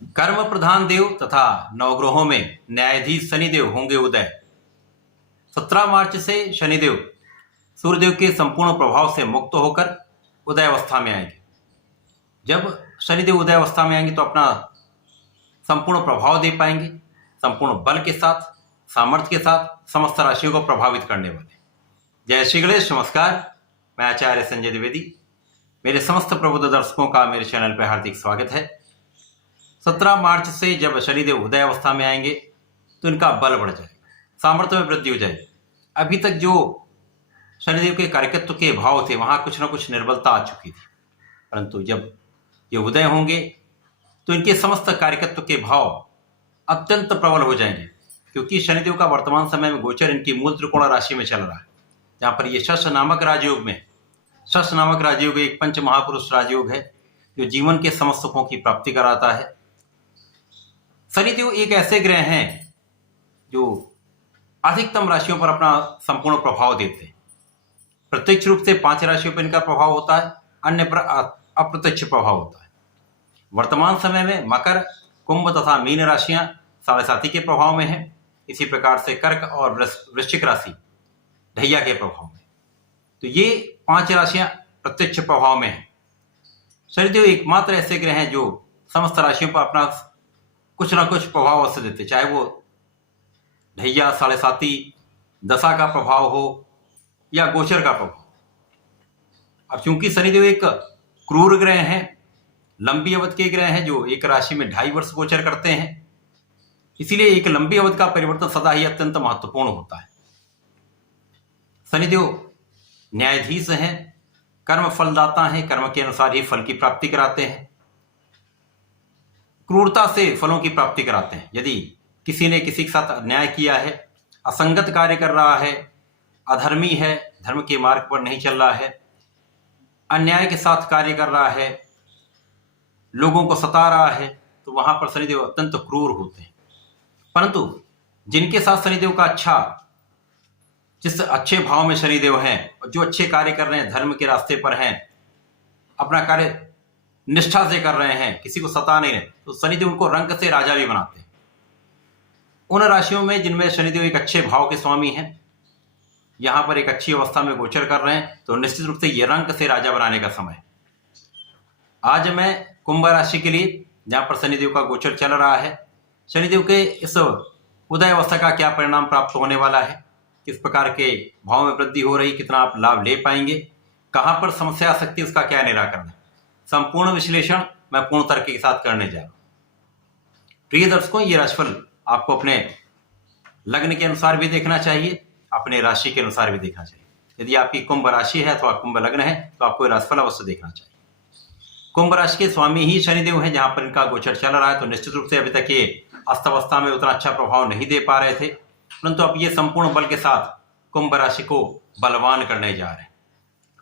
कर्म प्रधान देव तथा नवग्रहों में न्यायाधीश शनिदेव होंगे उदय। 17 मार्च से शनिदेव सूर्यदेव के संपूर्ण प्रभाव से मुक्त होकर उदय अवस्था में आएंगे। जब शनिदेव उदय अवस्था में आएंगे तो अपना संपूर्ण प्रभाव दे पाएंगे, संपूर्ण बल के साथ, सामर्थ्य के साथ समस्त राशियों को प्रभावित करने वाले। जय श्री गणेश, नमस्कार। मैं आचार्य संजय द्विवेदी। मेरे समस्त प्रबुद्ध दर्शकों का मेरे चैनल पर हार्दिक स्वागत है। 17 मार्च से जब शनिदेव उदय अवस्था में आएंगे तो इनका बल बढ़ जाएगा, सामर्थ्य में वृद्धि हो जाएगी। अभी तक जो शनिदेव के कार्यकत्व के भाव थे वहां कुछ ना कुछ निर्बलता आ चुकी थी, परंतु जब ये उदय होंगे तो इनके समस्त कार्यकत्व के भाव अत्यंत प्रबल हो जाएंगे, क्योंकि शनिदेव का वर्तमान समय में गोचर इनकी मूल त्रिकोण राशि में चल रहा है, जहां पर ये शश नामक राजयोग में, शश नामक राजयोग एक पंच महापुरुष राजयोग है जो जीवन के समस्त सुखों की प्राप्ति कराता है। शनिदेव एक ऐसे ग्रह हैं जो अधिकतम राशियों पर अपना संपूर्ण प्रभाव देते हैं। प्रत्यक्ष रूप से 5 राशियों पर इनका प्रभाव होता है, अन्य पर अप्रत्यक्ष प्रभाव होता है। वर्तमान समय में मकर, कुंभ तथा मीन राशियां साढ़े साथी के प्रभाव में हैं। इसी प्रकार से कर्क और वृश्चिक राशि ढैया के प्रभाव में। तो ये 5 राशियां प्रत्यक्ष प्रभाव में हैं। शनिदेव एकमात्र ऐसे ग्रह हैं जो समस्त राशियों पर अपना कुछ ना कुछ प्रभाव अवश्य देते, चाहे वो ढैया, साढ़े साथी, दशा का प्रभाव हो या गोचर का प्रभाव। अब चूंकि शनिदेव एक क्रूर ग्रह हैं, लंबी अवधि के ग्रह हैं जो एक राशि में 2.5 वर्ष गोचर करते हैं, इसीलिए एक लंबी अवधि का परिवर्तन सदा ही अत्यंत महत्वपूर्ण होता है। शनिदेव न्यायाधीश हैं, कर्म फलदाता हैं, कर्म के अनुसार ही फल की प्राप्ति कराते हैं, क्रूरता से फलों की प्राप्ति कराते हैं। यदि किसी ने किसी के साथ अन्याय किया है, असंगत कार्य कर रहा है, अधर्मी है, धर्म के मार्ग पर नहीं चल रहा है, अन्याय के साथ कार्य कर रहा है, लोगों को सता रहा है, तो वहां पर शनिदेव अत्यंत क्रूर होते हैं। परंतु जिनके साथ शनिदेव का जिस अच्छे भाव में शनिदेव हैं और जो अच्छे कार्य कर रहे हैं, धर्म के रास्ते पर हैं, अपना कार्य निष्ठा से कर रहे हैं, किसी को सता नहीं रहे, तो शनिदेव उनको रंग से राजा भी बनाते हैं। उन राशियों में जिनमें शनिदेव एक अच्छे भाव के स्वामी हैं, यहां पर एक अच्छी अवस्था में गोचर कर रहे हैं, तो निश्चित रूप से ये रंग से राजा बनाने का समय है। आज मैं कुंभ राशि के लिए, जहां पर शनिदेव का गोचर चल रहा है, शनिदेव के इस उदय अवस्था का क्या परिणाम प्राप्त होने वाला है, किस प्रकार के भाव में वृद्धि हो रही, कितना आप लाभ ले पाएंगे, कहां पर समस्या आ सकती है, उसका क्या निराकरण है, संपूर्ण विश्लेषण मैं पूर्ण तर्क के साथ करने जा रहा हूं। प्रिय दर्शकों, ये राशिफल आपको अपने लग्न के अनुसार भी देखना चाहिए, अपने राशि के अनुसार भी देखना चाहिए। यदि आपकी कुंभ राशि है अथवा कुंभ लग्न है तो आपको राशिफल अवश्य देखना चाहिए। कुंभ राशि के स्वामी ही शनिदेव हैं, जहां पर इनका गोचर चल रहा है, तो निश्चित रूप से अभी तक ये अस्तवस्था में उतना अच्छा प्रभाव नहीं दे पा रहे थे, परंतु अब ये संपूर्ण बल के साथ कुंभ राशि को बलवान करने जा रहे हैं।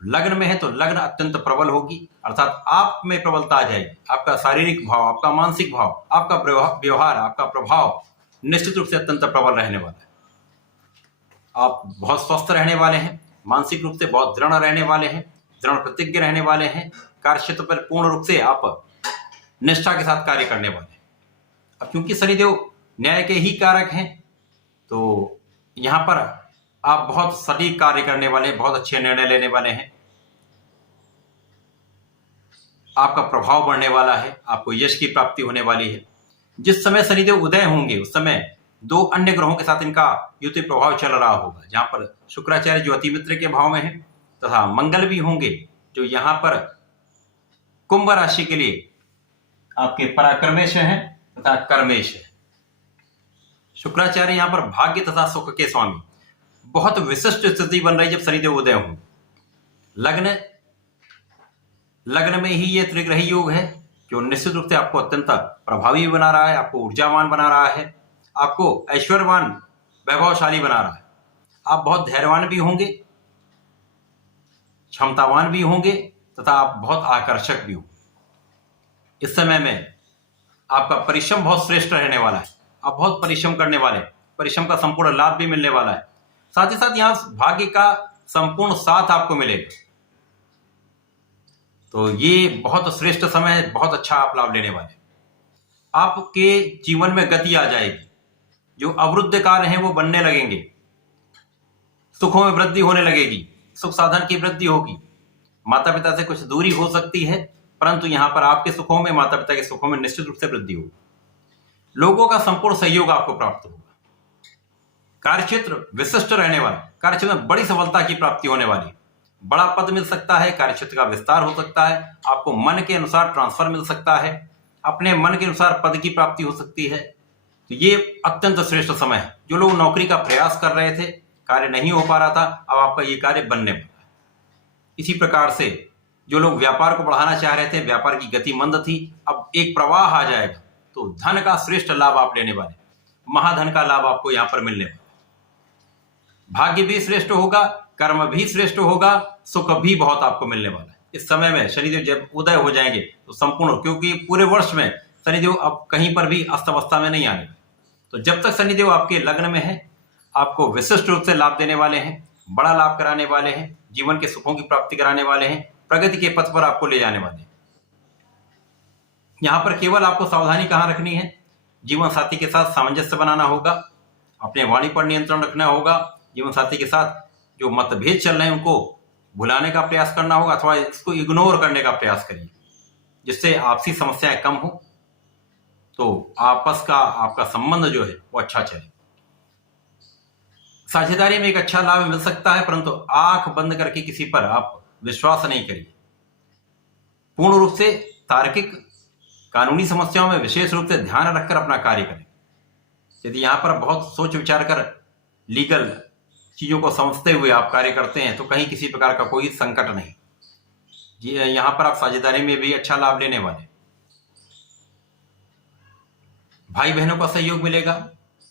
लग्न में है तो लग्न अत्यंत प्रबल होगी, अर्थात आप में प्रबलता आ जाएगी। आपका शारीरिक भाव, आपका मानसिक भाव, आपका व्यवहार, आपका प्रभाव निश्चित रूप से अत्यंत प्रबल रहने वाला है। आप बहुत स्वस्थ रहने वाले हैं, मानसिक रूप से बहुत दृढ़ रहने वाले हैं, दृढ़ प्रतिज्ञ रहने वाले हैं, कार्य क्षेत्र पर पूर्ण रूप से आप निष्ठा के साथ कार्य करने वाले हैं। अब क्योंकि शनिदेव न्याय के ही कारक हैं, तो यहां पर आप बहुत सटीक कार्य करने वाले हैं, बहुत अच्छे निर्णय लेने वाले हैं, आपका प्रभाव बढ़ने वाला है, आपको यश की प्राप्ति होने वाली है। जिस समय शनिदेव उदय होंगे उस समय 2 अन्य ग्रहों के साथ इनका युति प्रभाव चल रहा होगा, जहां पर शुक्राचार्य जो अति मित्र के भाव में है, तथा मंगल भी होंगे जो यहां पर कुंभ राशि के लिए आपके पराक्रमेश हैं तथा कर्मेश है। शुक्राचार्य यहां पर भाग्य तथा सुख के स्वामी। बहुत विशिष्ट स्थिति बन रही जब शनिदेव उदय हों। लग्न में ही ये त्रिग्रही योग है जो निश्चित रूप से आपको अत्यंत प्रभावी बना रहा है, आपको ऊर्जावान बना रहा है, आपको ऐश्वर्यवान, वैभवशाली बना रहा है। आप बहुत धैर्यवान भी होंगे, क्षमतावान भी होंगे तथा आप बहुत आकर्षक भी होंगे। इस समय में आपका परिश्रम बहुत श्रेष्ठ रहने वाला है, आप बहुत परिश्रम करने वाले हैं, परिश्रम का संपूर्ण लाभ भी मिलने वाला है। साथ ही साथ यहां भाग्य का संपूर्ण साथ आपको मिलेगा। तो ये बहुत श्रेष्ठ समय है, बहुत अच्छा आप लाभ लेने वाले। आपके जीवन में गति आ जाएगी, जो अवरुद्ध कार्य हैं वो बनने लगेंगे, सुखों में वृद्धि होने लगेगी, सुख साधन की वृद्धि होगी। माता पिता से कुछ दूरी हो सकती है, परंतु यहां पर आपके सुखों में, माता पिता के सुखों में निश्चित रूप से वृद्धि होगी। लोगों का संपूर्ण सहयोग आपको प्राप्त होगा। कार्यक्षेत्र विशिष्ट रहने वाला, कार्यक्षेत्र में बड़ी सफलता की प्राप्ति होने वाली, बड़ा पद मिल सकता है, कार्यक्षेत्र का विस्तार हो सकता है, आपको मन के अनुसार ट्रांसफर मिल सकता है, अपने मन के अनुसार पद की प्राप्ति हो सकती है। तो ये अत्यंत श्रेष्ठ समय है। जो लोग नौकरी का प्रयास कर रहे थे, कार्य नहीं हो पा रहा था, अब आपका ये कार्य बनने वाला है। इसी प्रकार से जो लोग व्यापार को बढ़ाना चाह रहे थे, व्यापार की गति मंद थी, अब एक प्रवाह आ जाएगा, तो धन का श्रेष्ठ लाभ आप लेने वाले, महाधन का लाभ आपको यहां पर मिलने वाला। भाग्य भी श्रेष्ठ होगा, कर्म भी श्रेष्ठ होगा, सुख भी बहुत आपको मिलने वाला है। इस समय में शनिदेव जब उदय हो जाएंगे तो संपूर्ण, क्योंकि पूरे वर्ष में शनिदेव अब कहीं पर भी अस्त अवस्था में नहीं आने, तो जब तक शनिदेव आपके लग्न में है, आपको विशिष्ट रूप से लाभ देने वाले हैं, बड़ा लाभ कराने वाले हैं, जीवन के सुखों की प्राप्ति कराने वाले हैं, प्रगति के पथ पर आपको ले जाने वाले हैं। यहां पर केवल आपको सावधानी कहां रखनी है, जीवन साथी के साथ सामंजस्य बनाना होगा, अपने वाणी पर नियंत्रण रखना होगा, जीवन साथी के साथ जो मतभेद चल रहे हैं उनको भुलाने का प्रयास करना होगा, अथवा इसको इग्नोर करने का प्रयास करिए, जिससे आपसी समस्याएं कम हो, तो आपस का आपका संबंध जो है वो अच्छा चले। साझेदारी में एक अच्छा लाभ मिल सकता है, परंतु आंख बंद करके किसी पर आप विश्वास नहीं करिए। पूर्ण रूप से तार्किक कानूनी समस्याओं में विशेष रूप से ध्यान रखकर अपना कार्य करें। यदि यहां पर बहुत सोच विचार कर लीगल चीजों को समझते हुए आप कार्य करते हैं, तो कहीं किसी प्रकार का कोई संकट नहीं जी। यहां पर आप साझेदारी में भी अच्छा लाभ लेने वाले, भाई बहनों का सहयोग मिलेगा,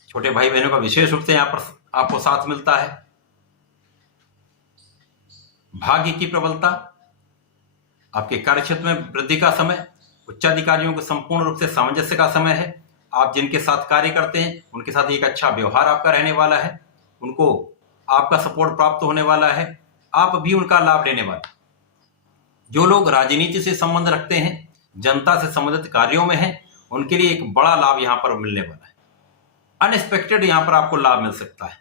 छोटे भाई बहनों का विशेष रूप से यहां पर आपको साथ मिलता है। भाग्य की प्रबलता, आपके कार्यक्षेत्र में वृद्धि का समय, उच्चाधिकारियों के संपूर्ण रूप से सामंजस्य का समय है। आप जिनके साथ कार्य करते हैं उनके साथ एक अच्छा व्यवहार आपका रहने वाला है, उनको आपका सपोर्ट प्राप्त होने वाला है, आप भी उनका लाभ लेने वाले। जो लोग राजनीति से संबंध रखते हैं, जनता से संबंधित कार्यों में हैं, उनके लिए एक बड़ा लाभ यहां पर मिलने वाला है। अनएक्सपेक्टेड यहां पर आपको लाभ मिल सकता है,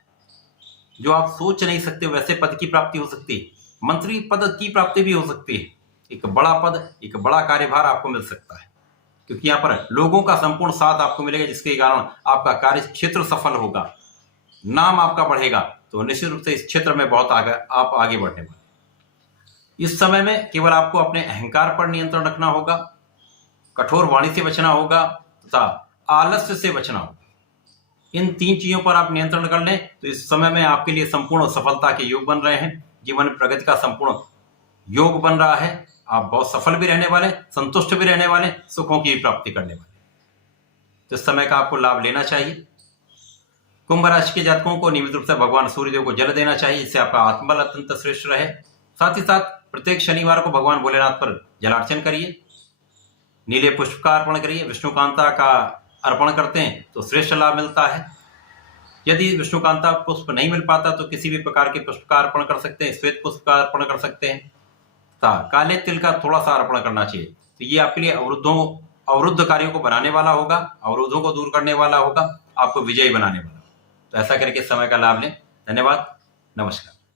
जो आप सोच नहीं सकते वैसे पद की प्राप्ति हो सकती है, मंत्री पद की प्राप्ति भी हो सकती है, एक बड़ा पद, एक बड़ा कार्यभार आपको मिल सकता है, क्योंकि यहाँ पर लोगों का संपूर्ण साथ आपको मिलेगा, जिसके कारण आपका कार्य क्षेत्र सफल होगा, नाम आपका बढ़ेगा, तो निश्चित रूप से इस क्षेत्र में बहुत आप आगे बढ़ने वाले। इस समय में केवल आपको अपने अहंकार पर नियंत्रण रखना होगा, कठोर वाणी से बचना होगा तथा आलस्य से बचना होगा। इन 3 चीजों पर आप नियंत्रण कर लें तो इस समय में आपके लिए संपूर्ण सफलता के योग बन रहे हैं, जीवन में प्रगति का संपूर्ण योग बन रहा है। आप बहुत सफल भी रहने वाले, संतुष्ट भी रहने वाले, सुखों की प्राप्ति करने वाले। तो इस समय का आपको लाभ लेना चाहिए। कुंभ राशि के जातकों को नियमित रूप से भगवान सूर्यदेव को जल देना चाहिए, इससे आपका आत्मबल अत्यंत श्रेष्ठ रहे। साथ ही साथ प्रत्येक शनिवार को भगवान भोलेनाथ पर जलार्चन करिए, नीले पुष्प का अर्पण करिए, विष्णुकांता का अर्पण करते हैं तो श्रेष्ठ लाभ मिलता है। यदि विष्णुकांता पुष्प नहीं मिल पाता तो किसी भी प्रकार के पुष्प का अर्पण कर सकते हैं, श्वेत पुष्प का अर्पण कर सकते हैं, काले तिल का थोड़ा सा अर्पण करना चाहिए। तो ये आपके लिए अवरुद्ध कार्यों को बनाने वाला होगा, अवरोधों को दूर करने वाला होगा, आपको विजयी बनाने वाला। तो ऐसा करके समय का लाभ लें। धन्यवाद, नमस्कार।